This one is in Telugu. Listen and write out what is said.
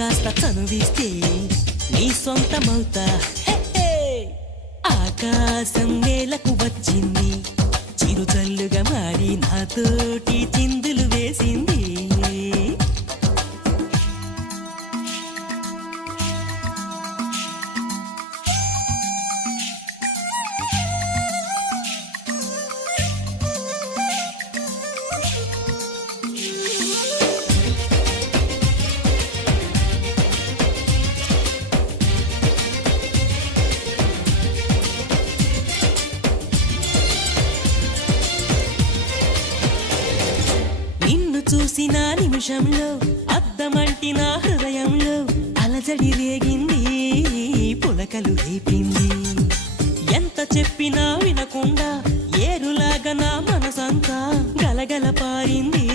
కాస్త చనువిస్తే నీ సొంతమవుతా. ఆకాశం నేలకు వచ్చింది, చిరుజల్లుగా మారి నాతోటి చిందులు వేసింది. చూసిన నిమిషంలో అద్దమంటి నా హృదయంలో అలజడి రేగింది, పులకలు రేపింది. ఎంత చెప్పినా వినకుండా ఏరులాగా నా మనసంతా గలగల పారింది.